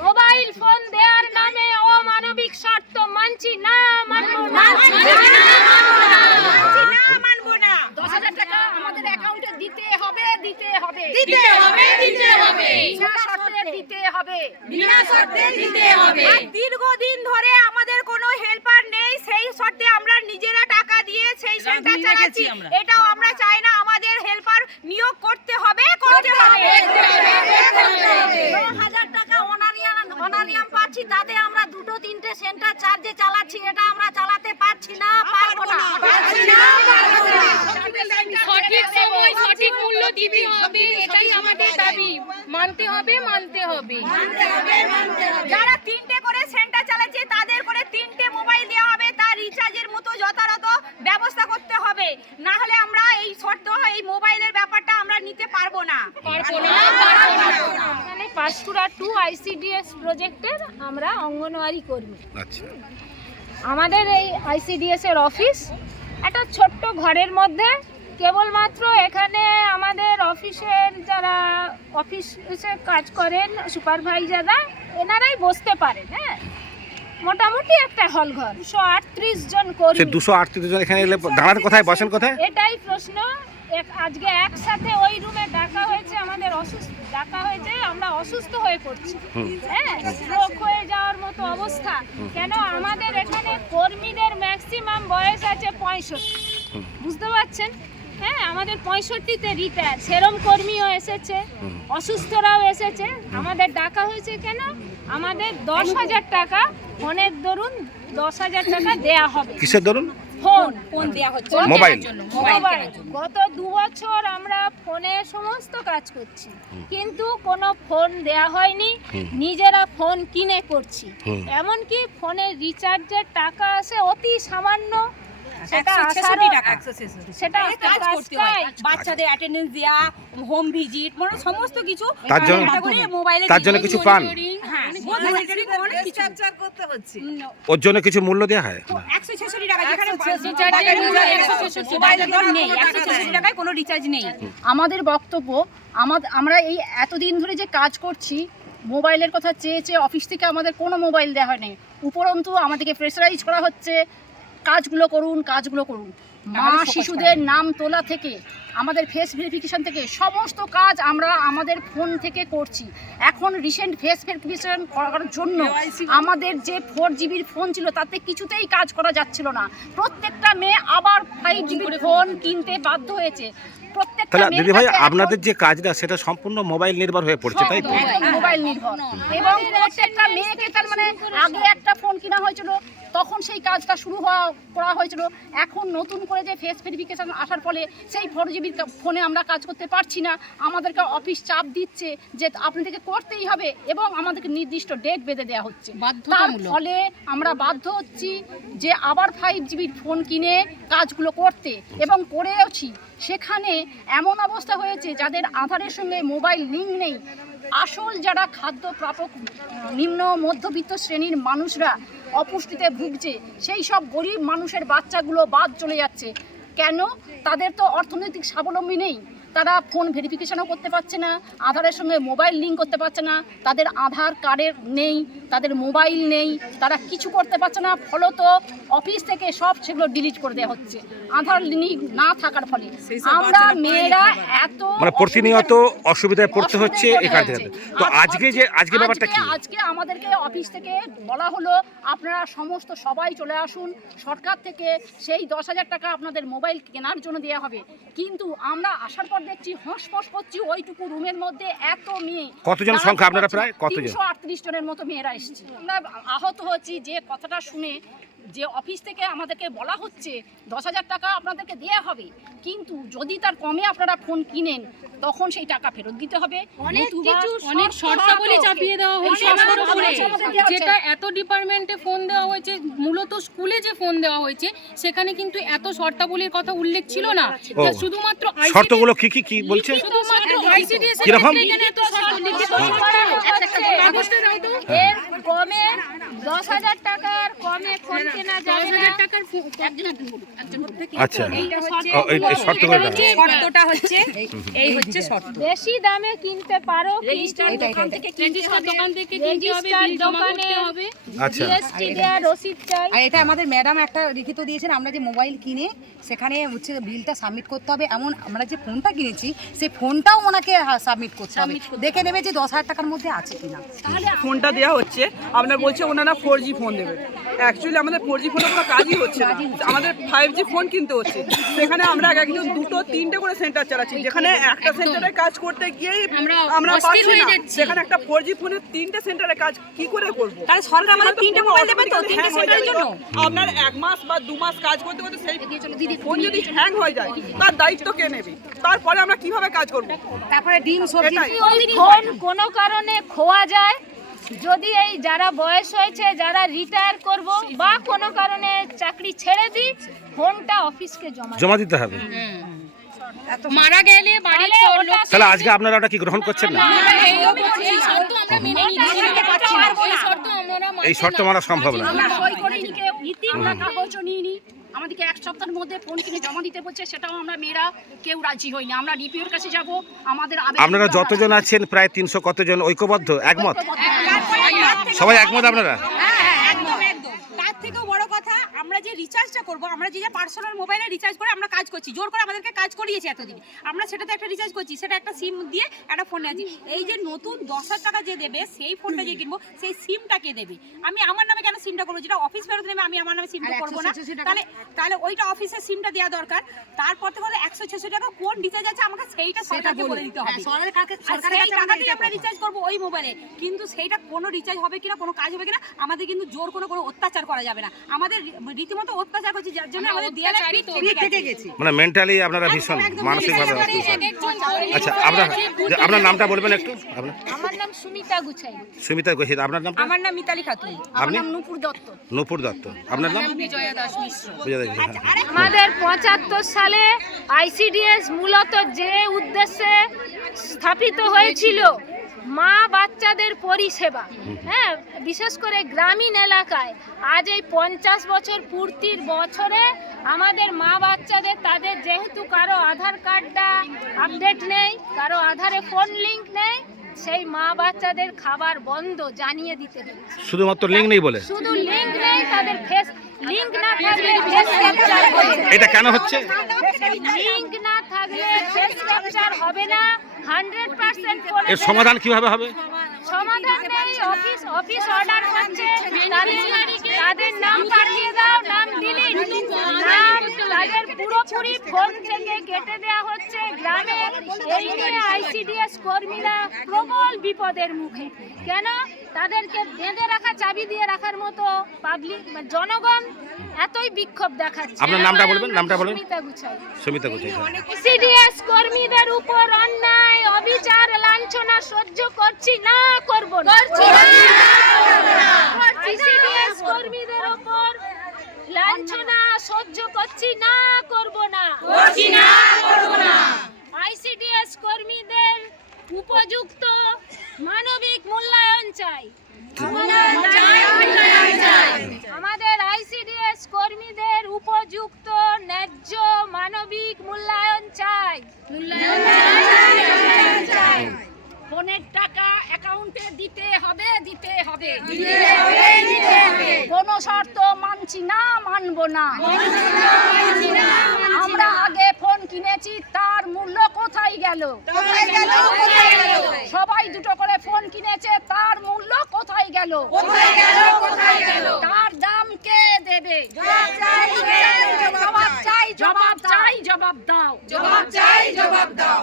Mobile phone দেওয়ার নামে অমানবিক শর্ত মানছি না মানবো না। মানবো না। দশ হাজার টাকা আমাদের অ্যাকাউন্টে দিতে হবে দিতে হবে। দিতে হবে দিতে হবে। বিনা শর্তে দিতে হবে। বিনা শর্তে দিতে হবে। দীর্ঘদিন ধরে আমাদের কোনো হেল্পার নেই সেই শর্তে আমরা নিজেরা টাকা দিয়ে সেই সেন্টার চালাচ্ছি। এটাও আমরা চাই না আমাদের হেল্পার নিয়োগ করতে হবে করতে হবে। অনারিয়াম পাচ্ছি তাতে আমরা দুটো তিনটে সেন্টার চার্জে চালাচ্ছি এটা আমরা চালাতে পারছি না পারব না। সঠিক সময় সঠিক মূল্য দিতে হবে এটাই আমাদের দাবি। মানতে হবে মানতে হবে। যারা তিনটে করে সেন্টার চালাচ্ছে তাদের করে তিনটে মোবাইল দেওয়া হবে তার রিচার্জের মতো যথাযথ ব্যবস্থা করতে হবে। না হলে আমরা এই শর্ত এই মোবাইলের ব্যাপারটা আমরা নিতে পারব না। পারব না, পারব না। এখানে পাঁশকুড়া টু আইসিডিএস প্রজেক্টের আমরা অঙ্গনওয়াড়ি কর্মী। আচ্ছা। আমাদের এই আইসিডিএস এর অফিস একটা ছোট্ট ঘরের মধ্যে কেবলমাত্র এখানে আমাদের অফিসের যারা অফিসে কাজ করেন সুপারভাইজাররা এনারাই বসতে পারেন হ্যাঁ। মোটামুটি একটা হল ঘর দুশো আটত্রিশ জন সে কর্মী দুশো আটত্রিশ জন এখানে এলে দাঁড়ান কোথায়? বসেন কোথায়? এটাই প্রশ্ন। এক- আজকে একসাথে ওই রুমে ডাকা হয়েছে আমাদের অসুস্থ ডাকা হয়েছে আমরা অসুস্থ হয়ে পড়ছি। হ্যাঁ স্ট্রোক হয়ে যাওয়ার মতো অবস্থা। কেন আমাদের এখানে কর্মীদের ম্যাক্সিমাম বয়স আছে পঁয়ষট্টি। বুঝতে পারছেন? হ্যাঁ আমাদের পঁয়ষট্টিতে রিটায়ার সেরম কর্মীও এসেছে অসুস্থরাও এসেছে। আমাদের ডাকা হয়েছে কেন? আমাদের দশ হাজার টাকা ফোনের দরুন দশ হাজার টাকা দেয়া হবে। কিসের ধরুন? ফোন। ফোন দেওয়া হচ্ছে মোবাইল। মোবাইল গত দু বছর আমরা ফোনে সমস্ত কাজ করছি। কিন্তু কোনো ফোন দেয়া হয়নি। নিজেরা ফোন কিনে করছি। এমনকি ফোনের রিচার্জের টাকা আসে অতি সামান্য। সেটা একশো ছেষট্টি আসারও- সেটা কাজ করতে হয়। বাচ্চাদের অ্যাটেন্ডেন্স দেওয়া হোম ভিজিট মানে সমস্ত কিছু তার জন্য- মোবাইলে তার জন্য কিছু পান হ্যাঁ করতে হচ্ছে। ওর জন্য কিছু মূল্য দেওয়া হয়? একশো ছেষট্টি টাকা যেখানে রিচার্জের মূল্য 166 মোবাইলের দাম নেই একশো ছেষট্টি টাকায় কোনো রিচার্জ নেই। আমাদের বক্তব্য আমরা এই এতদিন ধরে যে কাজ করছি মোবাইলের কথা চেয়ে চেয়ে অফিস থেকে আমাদের কোনো মোবাইল দেওয়া হয়নি উপরন্তু আমাদেরকে প্রেসারাইজ করা হচ্ছে কাজগুলো করুন কাজগুলো করুন। মা শিশুদের নাম তোলা থেকে আমাদের ফেস ভেরিফিকেশন থেকে সমস্ত কাজ আমরা আমাদের ফোন থেকে করছি। এখন রিসেন্ট ফেস ভেরিফিকেশন করার জন্য আমাদের যে ফোর জিবির ফোন ছিল তাতে কিছুতেই কাজ করা যাচ্ছিল না। প্রত্যেকটা মেয়ে আবার ফাইভ জিবির ফোন কিনতে বাধ্য হয়েছে। প্রত্যেকটা দিদি ভাই আপনাদের যে কাজটা সেটা সম্পূর্ণ মোবাইল নির্ভর হয়ে পড়ছে তাই তো? মোবাইল নির্ভর। এবং প্রত্যেকটা মেয়েকে তার মানে আগে একটা ফোন কিনা হয়েছিল তখন সেই কাজটা শুরু হওয়া করা হয়েছিল। এখন নতুন করে যে ফেস ভেরিফিকেশন আসার ফলে সেই ফোর জিবির ফোনে আমরা কাজ করতে পারছি না। আমাদেরকে অফিস চাপ দিচ্ছে যে আপনাদেরকে করতেই হবে এবং আমাদেরকে নির্দিষ্ট ডেট বেঁধে দেওয়া হচ্ছে। তার ফলে আমরা বাধ্য হচ্ছি যে আবার ফাইভ জিবির ফোন কিনে কাজগুলো করতে এবং করেওছি। সেখানে এমন অবস্থা হয়েছে যাদের আধারের সঙ্গে মোবাইল লিঙ্ক নেই। আসল যারা খাদ্য প্রাপক, নিম্ন মধ্যবিত্ত শ্রেণির মানুষরা অপুষ্টিতে ভুগছে, সেই সব গরিব মানুষের বাচ্চাগুলো বাদ চলে যাচ্ছে। কেন? তাদের তো অর্থনৈতিক স্বাবলম্বী নেই। তারা ফোন ভেরিফিকেশনও করতে পারছে না আধারের সঙ্গে মোবাইল লিঙ্ক করতে পারছে না তাদের আধার কার্ডের নেই তাদের মোবাইল নেই তারা কিছু করতে পারছে না ফলত অফিস থেকে সব সেগুলো ডিলিট করে দেওয়া হচ্ছে। আধার লিঙ্ক না থাকার ফলে। আমরা মেয়েরা এত মানে প্রতিনিয়ত অসুবিধায় পড়তে হচ্ছে। তো আজকে যে আজকে ব্যাপারটা কি? আজকে- আজকে আমাদেরকে অফিস থেকে বলা হলো আপনারা সমস্ত সবাই চলে আসুন। সরকার থেকে সেই দশ হাজার টাকা আপনাদের মোবাইল কেনার জন্য দেওয়া হবে। কিন্তু আমরা আসার পর দেখছি হসপস করছি ওইটুকু রুমের মধ্যে এত মেয়ে কতজন সংখ্যা আপনারা প্রায়? কতজন? তিনশো আটত্রিশ জনের মতো মেয়েরা এসেছে আমরা আহত হচ্ছি যে কথাটা শুনে যে অফিস থেকে আমাদেরকে বলা হচ্ছে দশ হাজার টাকা আপনাদেরকে দেওয়া হবে কিন্তু যদি তার কমে আপনারা ফোন কিনেন তখন সেই টাকা ফেরত দিতে হবে। অনেক কিছু অনেক শর্তাবলী চাপিয়ে দেওয়া হয়েছে। যেটা এত ডিপার্টমেন্টে ফোন দেওয়া হয়েছে মূলত স্কুলে যে ফোন দেওয়া হয়েছে সেখানে কিন্তু এত শর্তাবলীর কথা উল্লেখ ছিল না। শুধুমাত্র শর্তগুলো কি কি কি বলছে? শুধুমাত্র আইসিডিএস শর্ত লিখিত হ্যাঁ। শর্ত তো এর কমে দশ হাজার টাকার কমে ফোন কেনা যাবে না। টাকার। আচ্ছা। এইটা হচ্ছে ও, এই- এই শর্ত করে শর্তটা হচ্ছে এই হচ্ছে শর্ত। বেশি দামে কিনতে পারো রেজিস্টার দোকান থেকে রেজিস্টার দোকান থেকে কিনতে হবে বিল জমা করতে হবে। আচ্ছা। জিএসটি দেওয়া রসিদ চাই। আর এটা আমাদের ম্যাডাম একটা লিখিত দিয়েছেন আমরা যে মোবাইল কিনে সেখানে হচ্ছে বিলটা সাবমিট করতে হবে এমন আমরা যে ফোনটা কিনেছি সেই ফোনটাও ওনাকে সাবমিট করতে হবে। দেখে নেবে যে দশ হাজার টাকার মধ্যে আছে কিনা। ফোনটা দেওয়া হচ্ছে আপনার বলছে ওনারা ফোর জি ফোন দেবেন অ্যাকচুয়ালি আমাদের ফোর জি ফোনে কোনো কাজই হচ্ছে না। আমাদের ফাইভ জি ফোন কিনতে হচ্ছে। সেখানে আমরা এক একজন দুটো তিনটে করে সেন্টার চালাচ্ছি। যেখানে একটা সেন্টারে কাজ করতে গিয়েই আমরা আমরা পারছি না। সেখানে একটা ফোর জি ফোনের তিনটে সেন্টারে কাজ কি করে করব? তাহলে সরকার আমাদের তিনটে মোবাইল দেবে তো তিনটে সেন্টারের জন্য? আপনার এক মাস বা দু মাস কাজ করতে করতে সেই ফোন যদি হ্যাং হয়ে যায় তার দায়িত্ব কে নেবে? তারপরে আমরা কীভাবে কাজ করব? তারপরে ডিম সবজি ফোন কোনো কারণে খোয়া যায় যদি এই যারা বয়স হয়েছে যারা রিটায়ার করব বা কোনো কারণে চাকরি ছেড়ে দিই ফোনটা অফিসকে জমা জমা দিতে হবে। মারা গেলে তাহলে আজকে আপনারা ওটা কি গ্রহণ করছেন না? এই শর্ত আমরা মেনে নিচ্ছি এই শর্ত আমরা মানতে এই শর্ত মানা সম্ভব না। আমাদেরকে এক সপ্তাহের মধ্যে ফোন কিনে জমা দিতে বলছে সেটাও আমরা মেয়েরা কেউ রাজি হইনি। আমরা ডিপিওর কাছে যাব আমাদের আপনারা যতজন আছেন প্রায় তিনশো কতজন ঐক্যবদ্ধ? একমত? সবাই একমত আপনারা? আমরা যে রিচার্জটা করব আমরা যে যে পার্সোনাল মোবাইলে রিচার্জ করে আমরা কাজ করছি জোর করে আমাদেরকে কাজ করিয়েছে এতদিন। আমরা সেটাতে একটা রিচার্জ করছি সেটা একটা সিম দিয়ে একটা ফোনে আছি এই যে নতুন দশ হাজার টাকা যে দেবে সেই ফোনটা যে কিনবো সেই সিমটা কে দেবে? আমি আমার নামে কেন সিমটা করব? যেটা অফিস ফেরত নেবে আমি আমার নামে সিমটা করব না। তাহলে তাহলে ওইটা অফিসের সিমটা দেওয়া দরকার। তারপর থেকে একশো ছেষট্টি টাকা কোন রিচার্জ আছে? আমাকে সেইটা সরকারকে বলে দিতে হবে। সরকারের সেই আমরা টাকাতেই আমরা রিচার্জ করব ওই মোবাইলে কিন্তু সেইটা কোনো রিচার্জ হবে কিনা কোনো কাজ হবে কিনা আমাদের কিন্তু জোর কোনো কোনো অত্যাচার করা যাবে না। আমাদের রীতিমতো অত্যাচার করছে যার জন্য আমাদের দেয়ালে পিঠ থেকে গেছে। মানে মেন্টালি আপনারা ভীষণ মানসিকভাবে অসুস্থ আচ্ছা আপনার আপনার নামটা বলবেন একটু? আপনার আমার নাম সুমিতা গুছাই। সুমিতা গোহিত আপনার নামটা? আমার নাম মিতালি খাতুন। আপনি? নূপুর দত্ত। নূপুর দত্ত। আপনার নাম? বিজয়া দাস মিশ্র। হ্যাঁ। আমাদের পঁচাত্তর সালে আইসিডিএস মূলত যে উদ্দেশ্যে স্থাপিত হয়েছিল মা বাচ্চাদের পরিষেবা। হ্যাঁ বিশেষ করে গ্রামীণ এলাকায়। আজ এই পঞ্চাশ বছর পূর্তির বছরে আমাদের মা বাচ্চাদের তাদের যেহেতু কারও আধার কার্ডটা আপডেট নেই কারও আধারে ফোন লিংক নেই সেই মা বাচ্চাদের খাবার বন্ধ জানিয়ে দিতে শুধুমাত্র লিঙ্ক নেই বলে? শুধু লিংক নেই তাদের ফেস লিংক না থাকলে ফেস ক্যাপচার হবে এটা কেন হচ্ছে? লিংক না থাকলে ফেস ক্যাপচার হবে না। হান্ড্রেড পার্সেন্ট এর সমাধান কীভাবে হবে? সমাধান নেই। অফিস অফিস অর্ডার করছে। তাদের নাম পাঠিয়ে দাও নাম ডিলিট নাম তাদের পুরোপুরি ফোন থেকে কেটে দেওয়া হচ্ছে। গ্রামে এই নিয়ে আইসিডিএস কর্মীরা প্রবল বিপদের মুখে। কেন? তাদেরকে বেঁধে রাখা চাবি দিয়ে রাখার মতো পাবলিক জনগণ এতই বিক্ষোভ দেখাচ্ছে। আপনার নামটা বলবেন? নামটা বলুন। সুমিতা গুছাই। সুমিতা গোহিত সিডিএস কর্মীদের উপর অন্যায় অবিচার লাঞ্ছনা সহ্য করছি না করব না। সিডিএস কর্মীদের উপর লাঞ্ছনা সহ্য করছি না করব না। করছি না করব না। আইসিডিএস কর্মীদের উপযুক্ত মানবিক মূল্যায়ন চাই। আমাদের আইসিডিএস কর্মীদের উপযুক্ত ন্যায্য মানবিক মূল্যায়ন চাই। ফোনের টাকা অ্যাকাউন্টে দিতে হবে দিতে হবে। কোনো শর্ত মানছি না মানবো না। আমরা আগে ফোন কিনেছি তার মূল্য কোথায় গেল? সবাই দুটো করে ফোন কিনেছে তার মূল্য কোথায় গেল? তার দাম কে দেবে? জবাব চাই জবাব চাই। জবাব জবাব দাও। জবাব চাই জবাব দাও।